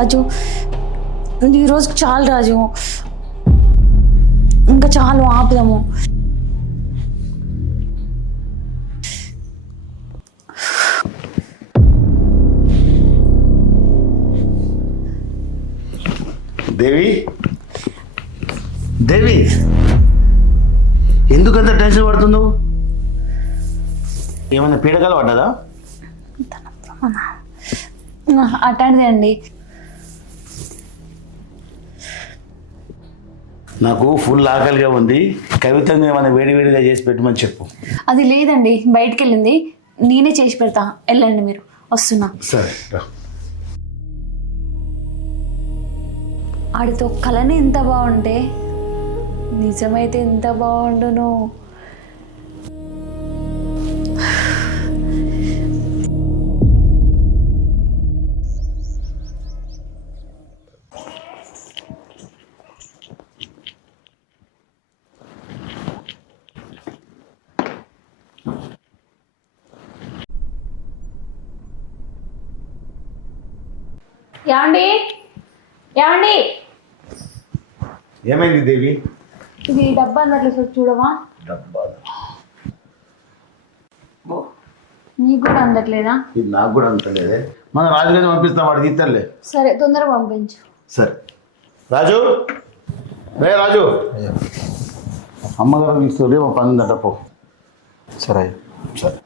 రాజు, ఈరోజుకి చాలు రాజు, ఇంకా చాలు, ఆపుదాము. దేవి, దేవి, ఎందుకంత టెన్షన్ పడుతున్నావు? ఏమైనా పీడకలు పడ్డదా? అటెండ్ అండి. నాకు ఫుల్ ఆకలిగా ఉంది. కవితను ఏమైనా వేడివేడిగా చేసి పెట్టమని చెప్పు. అది లేదండి, బయటికి వెళ్ళింది. నేనే చేసి పెడతా, వెళ్ళండి మీరు. వస్తున్నా. సరే రా. ఆడితో కళనే ఎంత బాగుంటే నిజమైతే ఎంత బాగుండును. ఏమండి, ఏమండి, ఏమైంది దేవి? ఇది డబ్బా అన్నట్లు చూడవా? డబ్బా నీకు కూడా అందట్లేదా? ఇది నాకు కూడా అందట్లేదే. మన రాజుగారిని పంపిస్తాం, వాడికి ఇద్దరులే. సరే, తొందరగా పంపించు. సరే. రాజు, రే రాజు, అమ్మగారు తీసుకుని మా పని ఉందట, పో. సరే సరే.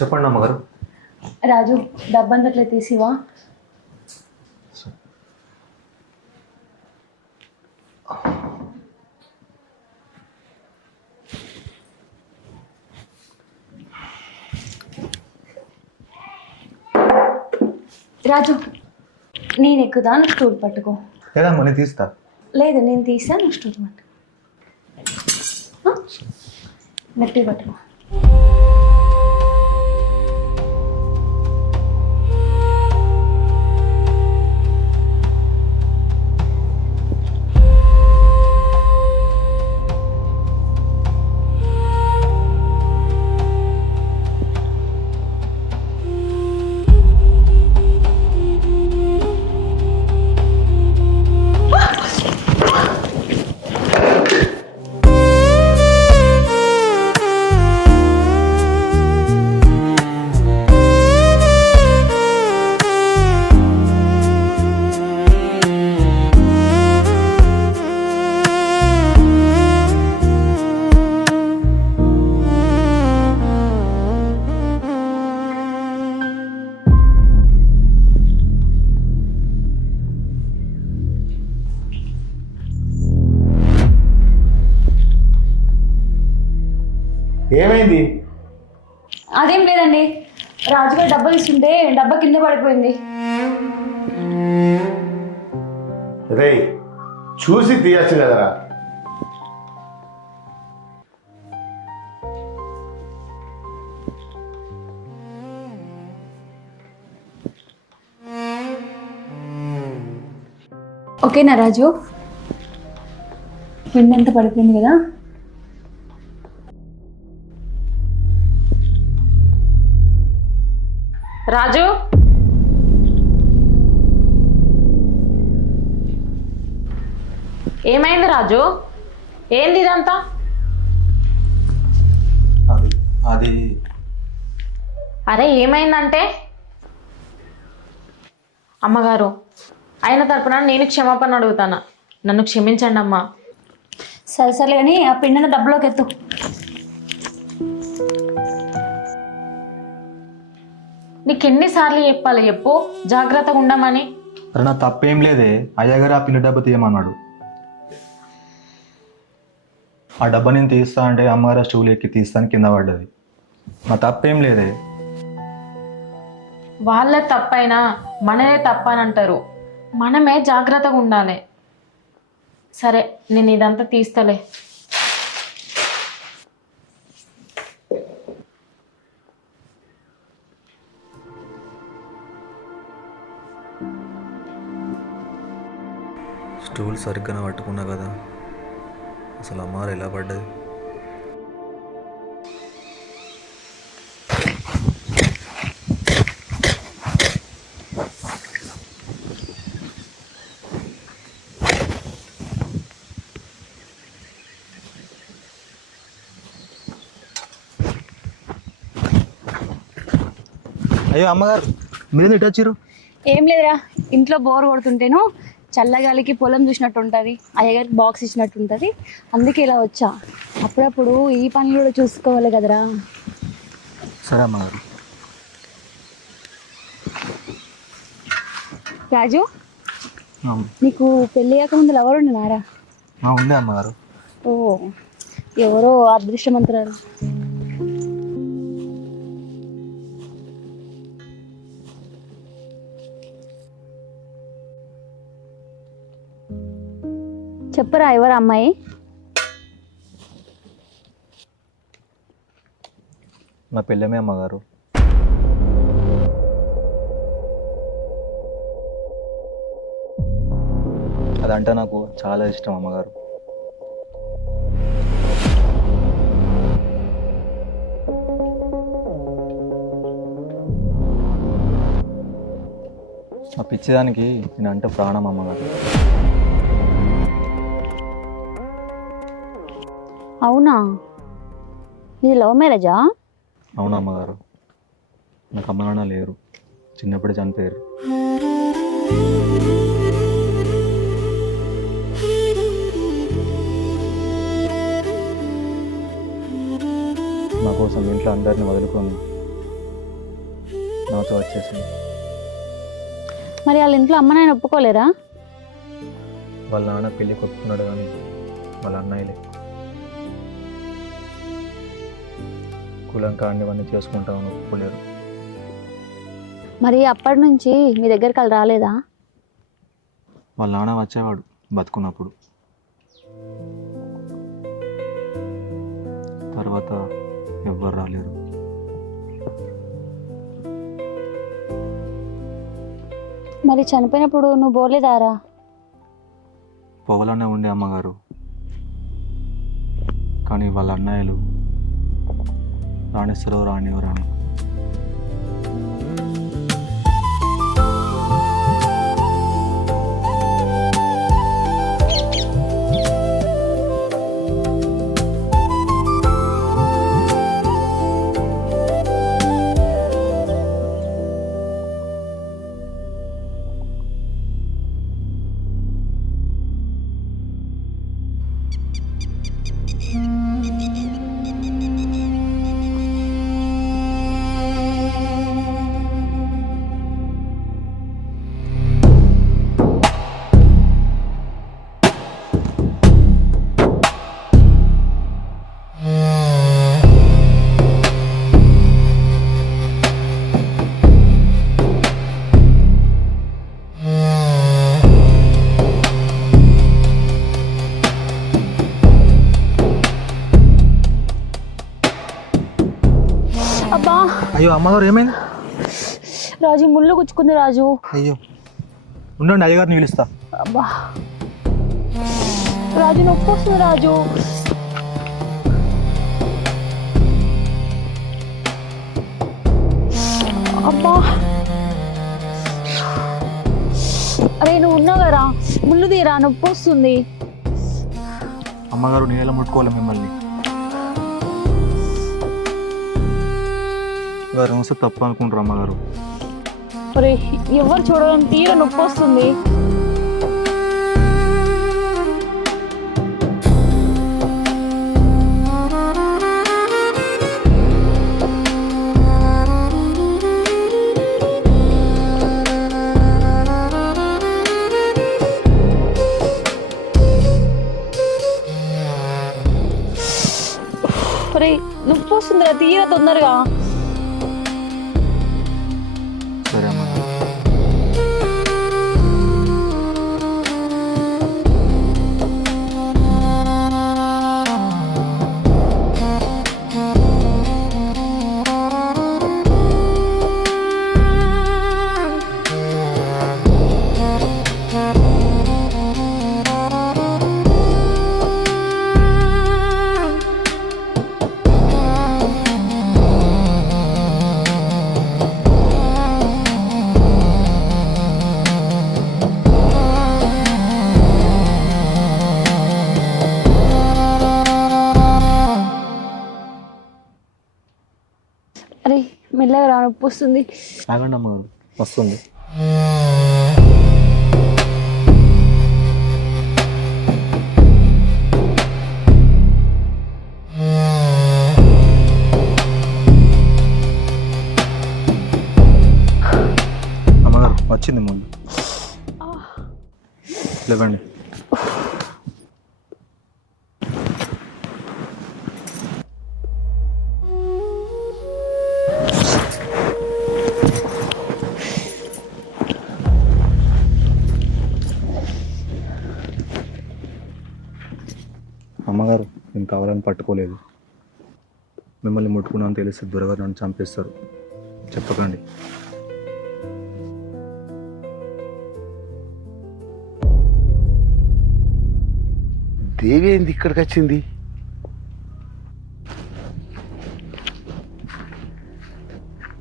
చెప్పండి అమ్మగారు. రాజు, డబ్బా అందట్లే తీసివా? రాజు, నేను ఎక్కుదా, నువ్వు స్టూల్ పట్టుకో. లేదమ్మా, నేను తీస్తా. లేదు, నేను తీసా, నువ్వు స్టూల్ పట్టుకో. గట్టి పట్టుకో. ఏమైంది? అదేం లేదండి, రాజుగారు డబ్బా తీసుకుంటే డబ్బా కింద పడిపోయింది. రే, చూసి తీయచ్చు కదరా. ఓకేనా రాజు? పిండంతా పడిపోయింది కదా. రాజు, ఏమైంది రాజు? ఏంది ఇదంతా? అది అరే, ఏమైందంటే? అమ్మగారు, ఆయన తరపున నేను క్షమాపణ అడుగుతాను, నన్ను క్షమించండి అమ్మా. సరే సరే కానీ ఆ పిండిని డబ్బులోకి ఎత్తు. నీకెన్నిసార్లు చెప్పాలి చెప్పు, జాగ్రత్తగా ఉండమని. అరే, నా తప్పేం లేదే. అయ్యగారు ఆ పిండి డబ్బా తీయమన్నాడు. ఆ డబ్బా నేను తీస్తా అంటే అమ్మగారు స్టూల్ ఎక్కి తీస్తాను, కింద పడ్డది. నా తప్పేం లేదే. వాళ్ళ తప్పైనా మనదే తప్పని అంటారు, మనమే జాగ్రత్తగా ఉండాలి. సరే, నేను ఇదంతా తీస్తలే. స్టూల్ సరిగ్గా పట్టుకున్నా కదా, అసలు అమ్మారు ఎలా పడ్డది? అయ్యో అమ్మగారు మీరు ఇటు వచ్చిర్రు? ఏం లేదురా, ఇంట్లో బోర్ కొడుతుంటేను చల్లగాలికి పొలం చూసినట్టు ఉంటుంది, అయ్యగారికి బాక్స్ ఇచ్చినట్టు ఉంటుంది, అందుకే ఇలా వచ్చా. అప్పుడప్పుడు ఈ పనులు కూడా చూసుకోవాలి కదరా. సరే అమ్మగారు. రాజు, ఆ, నీకు పెళ్ళి కాకముందు ఎవరు ఉన్నారా? ఉండే అమ్మగారు. ఓ, ఎవరో అదృష్టమంతురాలు. చెప్పరా ఎవరు అమ్మాయి? మా పెళ్ళమే అమ్మగారు. అదంటే నాకు చాలా ఇష్టం అమ్మగారు. ఆ పిచ్చిదానికి నేనంటే ప్రాణం అమ్మగారు. అవునా, ఇది లవ్ మ్యారేజా? అవును అమ్మగారు. నాకు అమ్మ నాన్న లేరు, చిన్నప్పుడే చనిపోయారు. నా కోసం ఇంట్లో అందరిని వదులుకొని నాతో వచ్చేసింది. మరి వాళ్ళ ఇంట్లో అమ్మ నాయన ఒప్పుకోలేరా? వాళ్ళ నాన్న పెళ్ళికి ఒప్పుకున్నాడు కానీ వాళ్ళ అన్నయ్యలే కులం కానివన్నీ చేసుకుంటామని ఒప్పుకోలేరు. మరి అప్పటి నుంచి మీ దగ్గరికి వాళ్ళు రాలేదా? వాళ్ళ నాన్న వచ్చేవాడు బతుకున్నప్పుడు, తర్వాత ఎవ్వరు రాలేరు. మరి చనిపోయినప్పుడు నువ్వు పోలేదారా? పొగలనే ఉండే అమ్మగారు, కానీ వాళ్ళ అన్నయ్యలు రాణిస్తారు రానివ్వరు అని. అబ్బా అయ్యో అమ్మగారు ఏమైంది? రాజు, ముళ్ళు గుచ్చుకుంది రాజు. అయ్యో ఉండండి, అయ్యగారిని పిలుస్తా. అబ్బా రాజు, నొప్పి వస్తుంది రాజు. అబ్బా, అరే నువ్వు ఉన్నావు కదా, ముళ్ళు తీరా, నొప్పి వస్తుంది. అమ్మగారు నేను ఎలా ముట్టుకోవాలి మిమ్మల్ని? గారు వస్తే తప్పు అనుకుంటారు అమ్మగారు. అరే ఎవరు చూడడం, తీరా నొప్పి వస్తుంది. అరే నొప్పి వస్తుందిరా, తీరా తొందరగా. సరే అమ్మగారు. మెల్లగా రా, నొప్పి వస్తుంది. ఆగండి అమ్మగారు, వస్తుంది. అమ్మగారు వచ్చింది ముందు, లేవండి. అమ్మగారు నేను కావాలని పట్టుకోలేదు. మిమ్మల్ని ముట్టుకున్నాను తెలిసి దొరగారు నన్ను చంపేస్తారు. చెప్పకండి. దేవి ఏంది ఇక్కడికి వచ్చింది?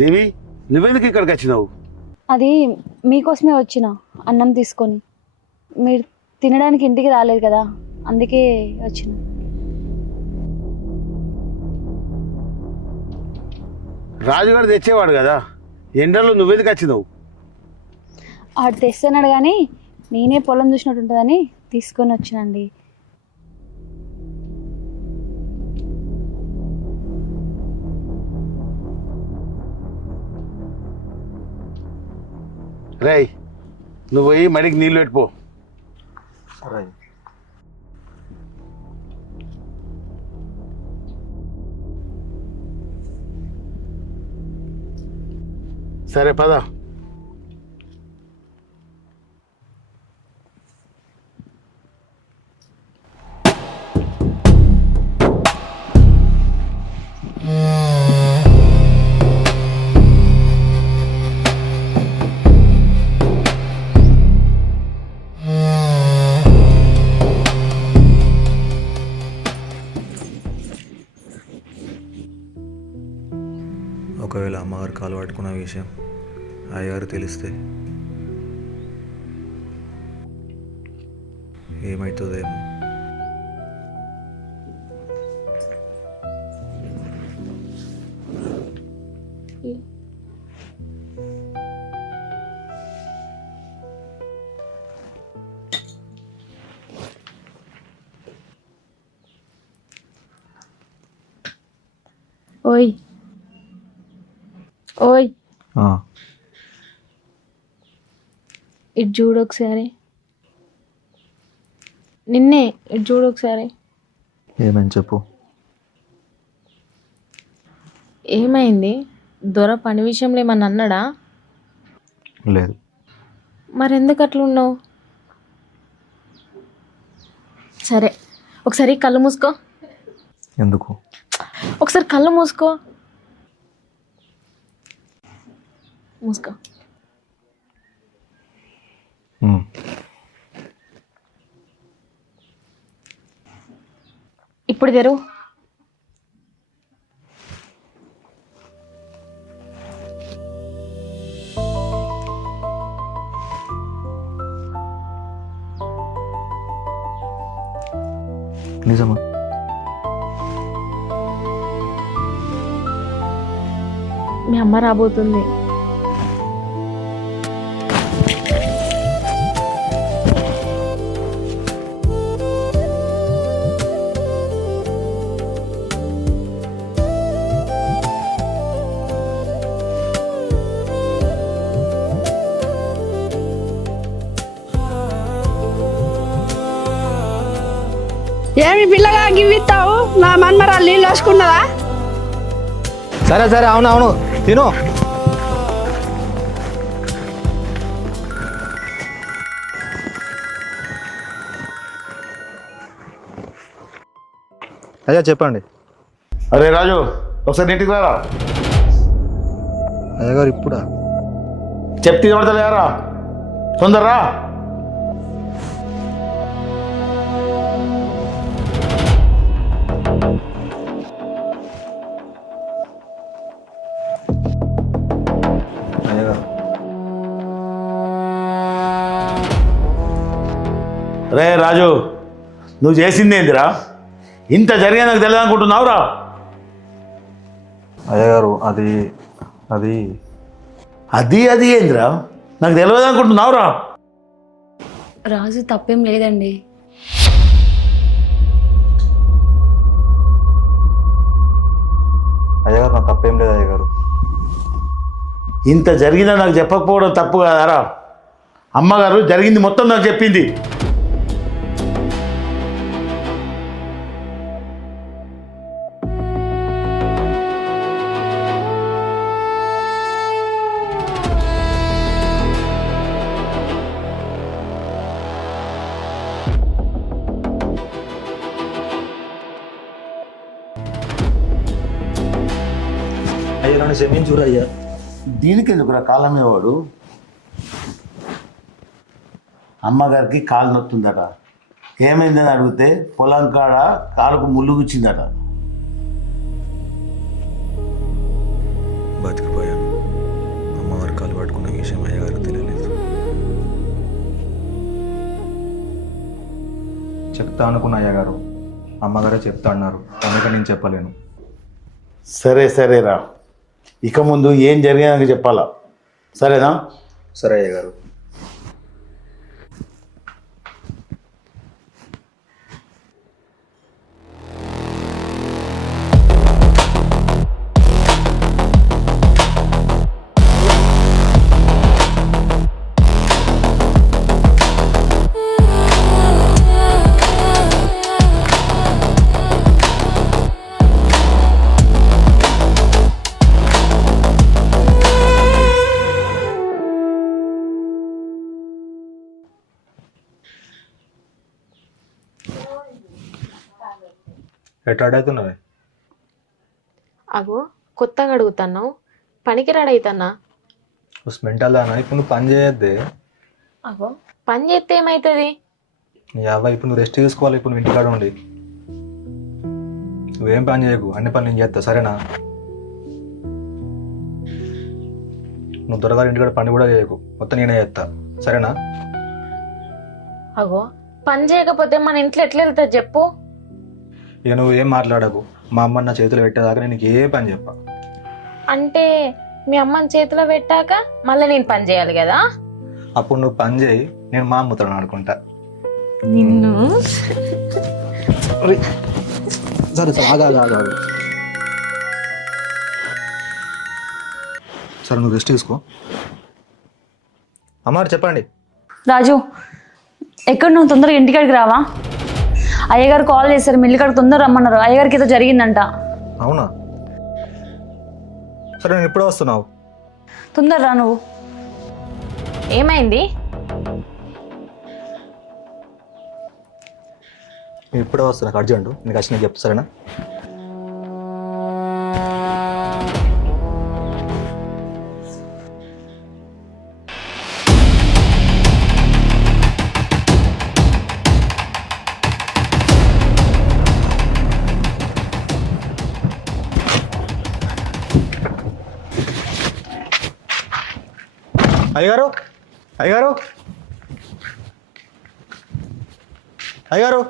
దేవి, నువ్వెందుకు ఇక్కడికి వచ్చినావు? అది మీకోసమే వచ్చిన అన్నం తీసుకొని. మీరు తినడానికి ఇంటికి రాలేదు కదా, అందుకే వచ్చిన. రాజుగారు తెచ్చేవాడు కదా, ఎండలో నువ్వెందుకు వచ్చినావు? ఆడు తెస్తున్నాడు కానీ నేనే పొలం చూసినట్టు ఉంటుందని తీసుకొని వచ్చినండి. రేయ్, నువ్వు పోయి మడికి నీళ్ళు పెట్టుకో. సరే. సరే పద. ఒకవేళ అమ్మగారు కాలు పట్టుకున్న విషయం అయ్యగారు తెలిస్తే ఏమవుతుందేమో. ఓయ్ ఓయ్, ఇటు చూడు ఒకసారి. నిన్నే ఇటు చూడు ఒకసారి. ఏమని చెప్పు. ఏమైంది? దొర పని విషయంలో ఏమన్నా అన్నాడా? లేదు. మరెందుకు అట్లా ఉన్నావు? సరే, ఒకసారి కళ్ళు మూసుకో. ఎందుకు? ఒకసారి కళ్ళు మూసుకో. మూసుకో. ఇప్పుడు తెరువు. నిజమా? మీ అమ్మ రాబోతుంది. ఏమి పిల్లగా గివ్విస్తావు? నా మన్మరాలు నీళ్ళు వేసుకున్నదా? సరే సరే, అవును అవును, తిను. అయ్యా చెప్పండి. అరే రాజు, ఒకసారి ఇంటికి రారా. అయ్యగారు ఇప్పుడా? చెప్తే పడతలేరా, తొందరరా. రే రాజు, నువ్వు చేసింది ఏందిరా? ఇంత జరిగే నాకు తెలియదు అనుకుంటున్నావురా? అయ్యగారు అది అది అది ఏందిరా? నాకు తెలియదు అనుకుంటున్నావురా? రాజు తప్పేం లేదండి. అయ్యగారు నాకు తప్పేం లేదు అయ్యగారు. ఇంత జరిగిందా నాకు చెప్పకపోవడం తప్పు కాదారా? అమ్మగారు జరిగింది మొత్తం నాకు చెప్పింది. అయ్యా నన్ను క్షమించురా అయ్యా. దీనికి ఎందుకురా కాలమే వాడు? అమ్మగారికి కాలు నొత్తుందట. ఏమైందని అడిగితే పొలం కాడ కాలుకు ముళ్ళు గుచ్చిందట. బతికిపోయాను. అమ్మవారి కాలు పట్టుకున్న విషయం అయ్యగారు తెలియలేదు. చెప్తా అనుకున్న అయ్యగారు, అమ్మగారే చెప్తా అన్నారు, అందుకే నేను చెప్పలేను. సరేరా, ఇక ముందు ఏం జరిగిందని చెప్పాలా, సరేనా? సరే అయ్యగారు. ఎట్లా అడుగుతున్నావే? అగో కొత్తగా అడుగుతున్నావు, పనికి రాడైతన్నా. మెంటల్ దానా? ఇప్పుడు నువ్వు పని చేయొద్దే. అగో పని చేస్తే ఏమవుతుంది? నీ అవ్వ ఇప్పుడు నువ్వు రెస్ట్ తీసుకోవాలి. ఇప్పుడు నువ్వు ఇంటికాడ ఉండి నువ్వేం పని చేయకు, అన్ని పని నేను చేస్తా, సరేనా? నువ్వు త్వరగా ఇంటికాడ పని కూడా చేయకు, మొత్తం నేనే చేస్తా, సరేనా? అగో పని చేయకపోతే మన ఇంట్లో ఎట్లా వెళ్తుంది చెప్పు? ఇక నువ్వు ఏం మాట్లాడకు. మా అమ్మ నా చేతులు పెట్టేదాకా నేను నీకు ఏ పని చెప్పా. అంటే మీ అమ్మని చేతిలో పెట్టాక మళ్ళీ నేను పని చేయాలి కదా? అప్పుడు నువ్వు పని చేయి, నేను మా అమ్మతో ఆడుకుంటా. నిన్ను సరే సరే ఆగా సరే నువ్వు రెస్ట్ తీసుకో. అమ్మారు చెప్పండి. రాజు, ఎక్కడ నువ్వు తొందరగా ఇంటికాడికి రావా? అయ్యగారు కాల్ చేశారు, మీ ఇల్లుకాడికి తొందరగా రమ్మన్నారు. అయ్యగారికి ఏదో జరిగిందంట. అవునా? సరే నేను ఇప్పుడే వస్తున్నావు. తొందర రా నువ్వు. ఏమైంది? నేను ఇప్పుడే వస్తున్నా, అర్జెంటు. నీకు వచ్చిన చెప్తా, సరేనా? అయ్యగారు అయ్యగారు అయ్యగారు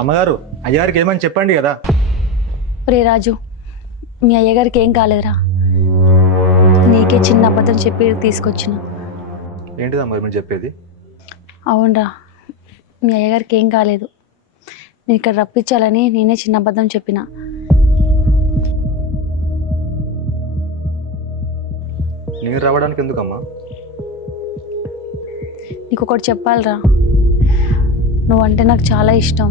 అమ్మగారు, అయ్యగారికి ఏమని చెప్పండి కదా. రే రాజు, మీ అయ్యగారికి ఏం కాలేదురా. నీకే చిన్న అబద్ధం చెప్పి తీసుకొచ్చిన. ఏంటిదమ్మా మీరు చెప్పేది? అవునరా, మీ అయ్యగారికి ఏం కాలేదు. నేను ఇక్కడ రప్పించాలని నేనే చిన్న అబద్ధం చెప్పిన. నేను రావడానికి ఎందుకమ్మా? నీకు ఒకటి చెప్పాలిరా, నువ్వంటే నాకు చాలా ఇష్టం.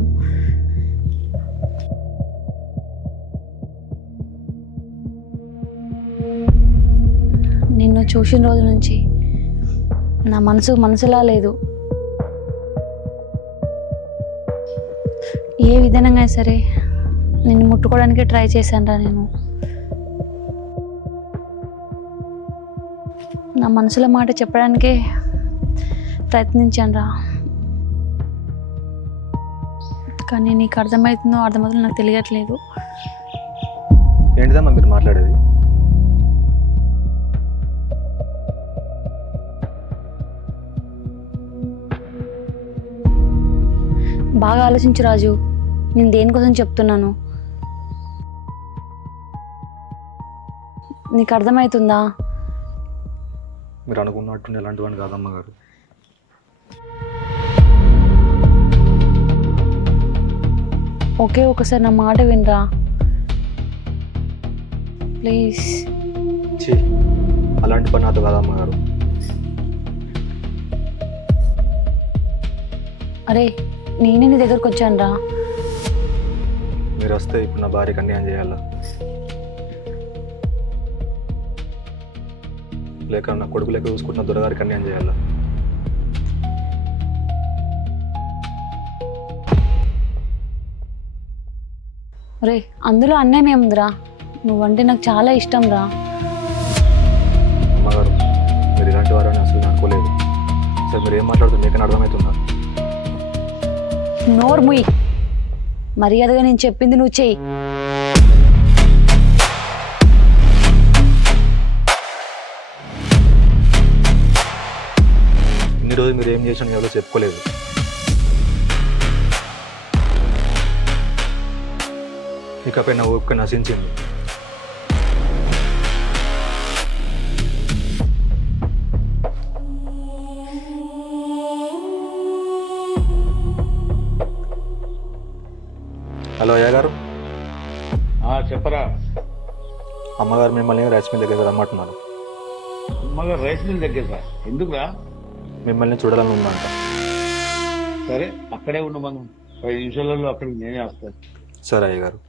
నిన్ను చూసిన రోజు నుంచి నా మనసులా లేదు. ఏ విధంగా సరే నిన్ను ముట్టుకోవడానికి ట్రై చేశానురా నేను. నా మనసులో మాట చెప్పడానికే ప్రయత్నించానురా, కానీ నీకు అర్థమవుతుందో నాకు తెలియట్లేదు. ఏంటిదమ్మా మీరు మాట్లాడేది? బాగా ఆలోచించు రాజు, నేను దేనికోసం చెప్తున్నాను నీకు అర్థమవుతుందా? మీరు అనుకున్నట్టు ఎలాంటి వాడిని కాదమ్మ గారు. ఒకే ఒకసారి నా మాట వినరా ప్లీజ్. ఛీ, అలాంటి పని నాతో కాదమ్మ గారు. అరే నేనే నీ దగ్గరకు వచ్చాను రా. మీరు వస్తే ఇప్పుడు నా భార్యకి అన్యాయం చేయాలా, లేక నా కొడుకు లెక్క చూసుకుంటున్న దొరగారికి అన్యాయం చేయాలా? రే అందులో అన్యాయం ఏముందిరా, నువ్వంటే నాకు చాలా ఇష్టం రా. అమ్మగారు మీరు ఇలాంటి వారని అసలు అనుకోలేదు. సార్ మీరు ఏం మాట్లాడుతుంది మీకన్నా అర్థమవుతుందా? నోరు ముయ్, మర్యాదగా నేను చెప్పింది నువ్వు చెయ్యి. ఇన్ని రోజులు మీరు ఏం చేసినా ఎవరో చెప్పుకోలేదు. ఇకపై నా ఓపిక నశించింది. హలో అయ్య గారు. చెప్పరా. అమ్మగారు మిమ్మల్ని రైస్ మిల్ దగ్గర రమ్మంటున్నారు. అమ్మగారు రైస్ మిల్ దగ్గర ఎందుకురా? మిమ్మల్ని చూడాలని ఉందంట. సరే అక్కడే ఉండు, మనం 5 నిమిషాలలో అక్కడికి నేనే వస్తాను. సరే అయ్య గారు.